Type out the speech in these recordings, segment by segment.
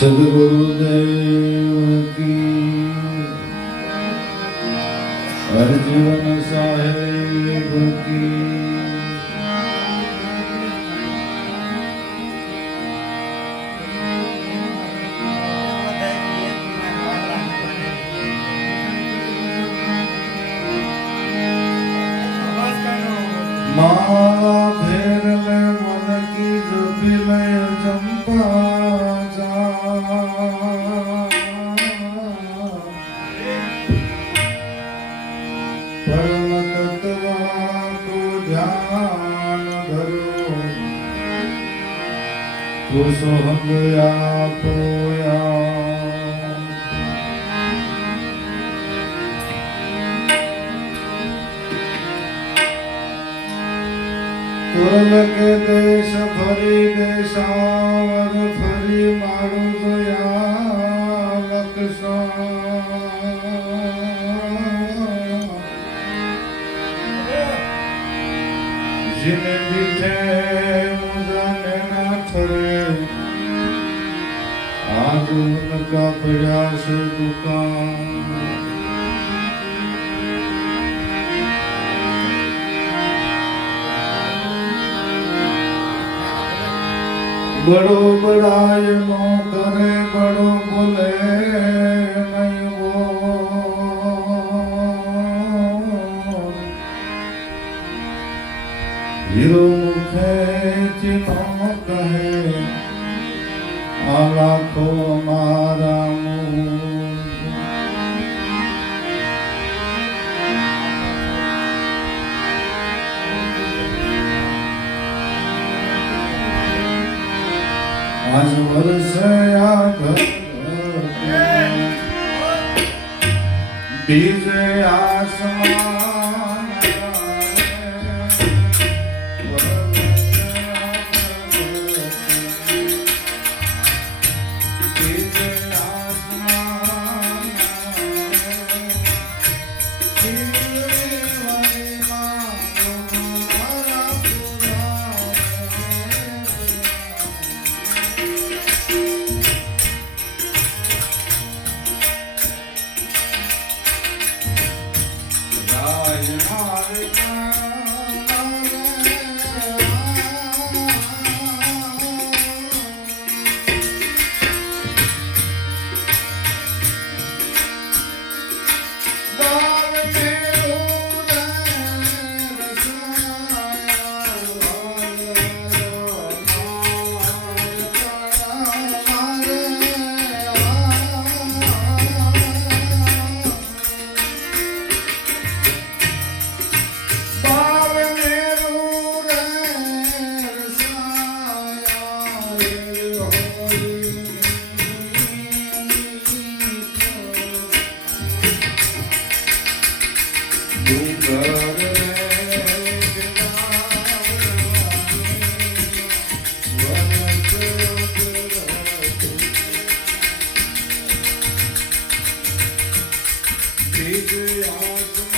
सदगुरुदेव की हरजीवन साहेब की मन की चंपा। પુરુષો હંગયા પોયા કુરલ કે દેશ ફરી દેશાવર ફરી મારું आज उनका प्रयास दुकान बड़ो बड़ाई no Jesus. Baby, I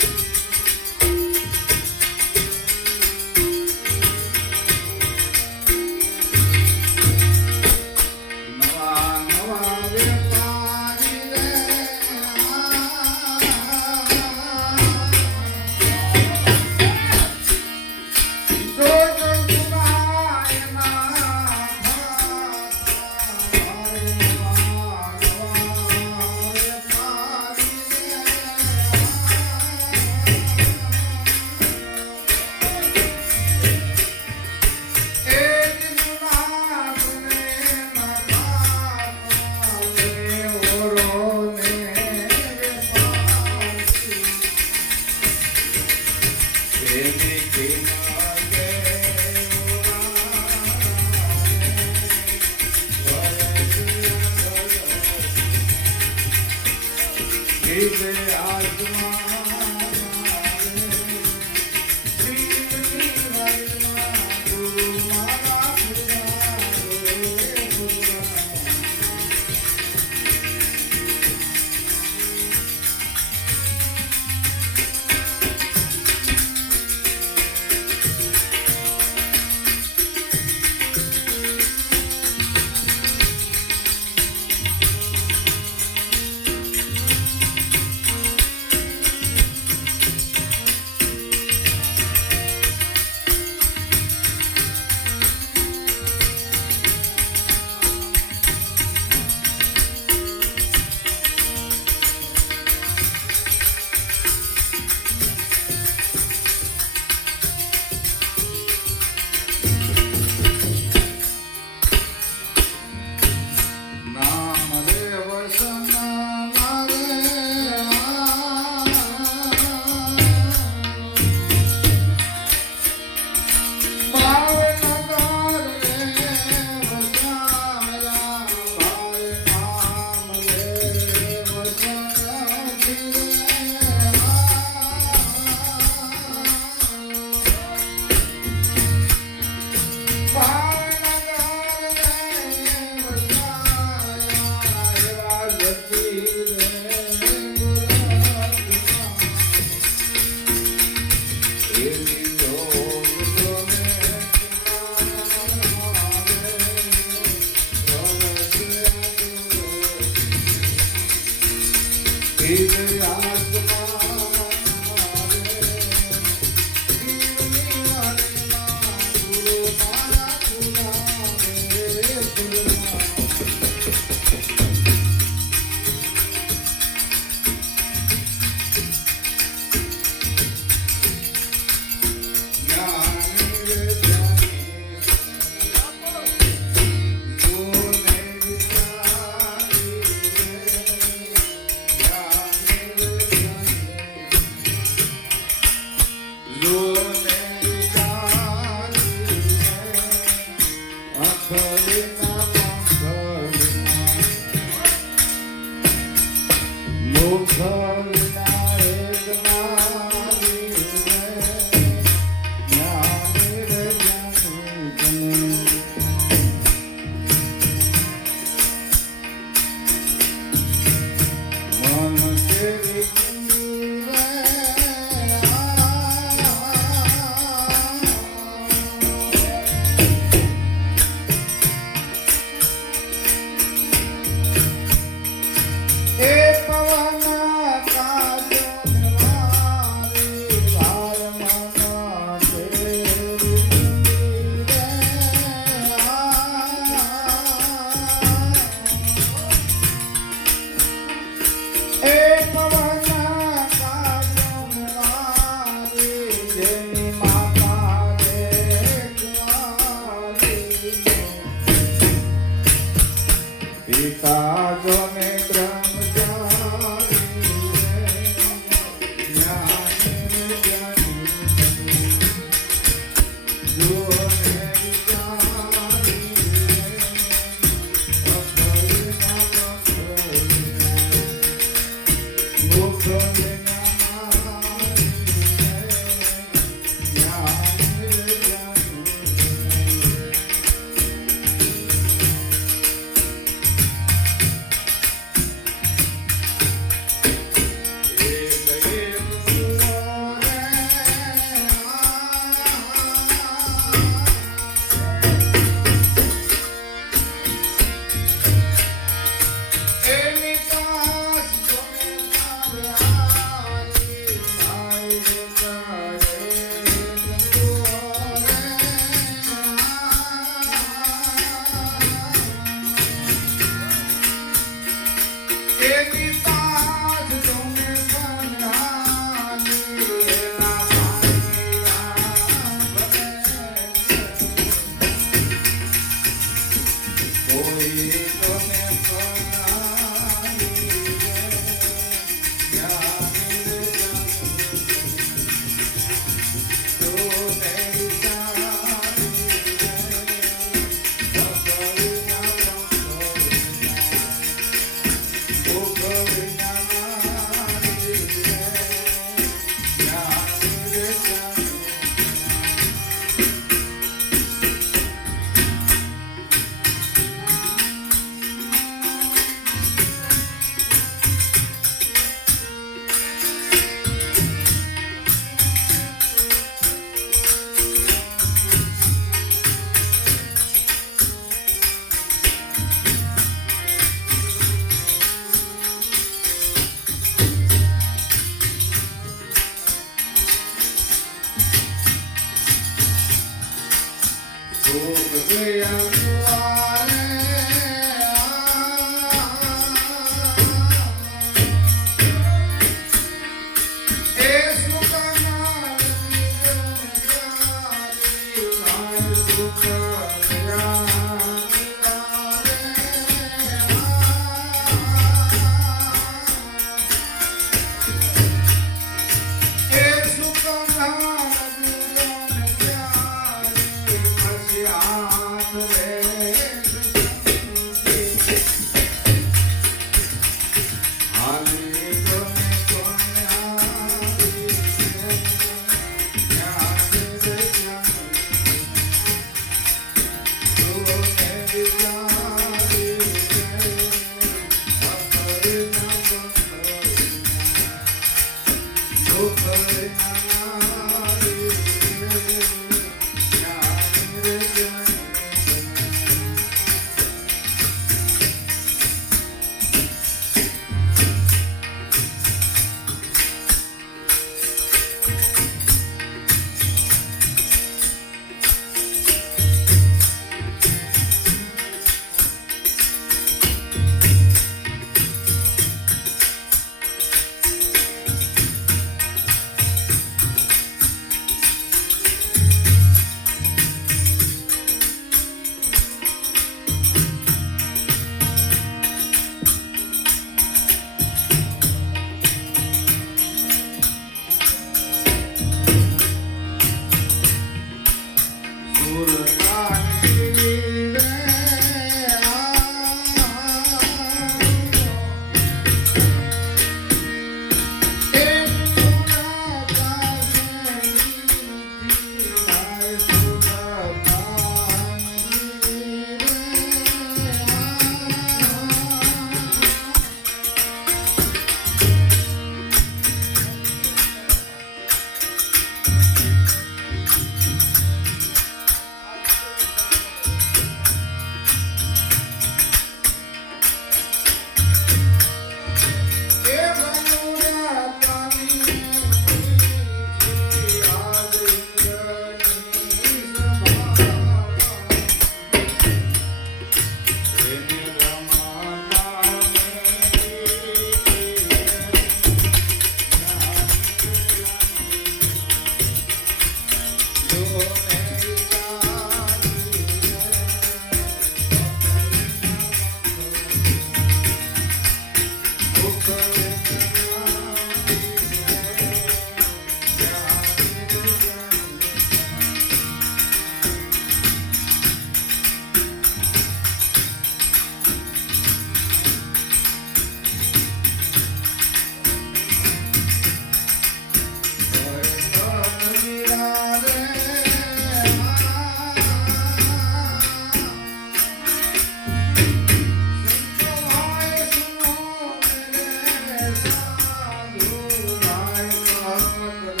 Thank you.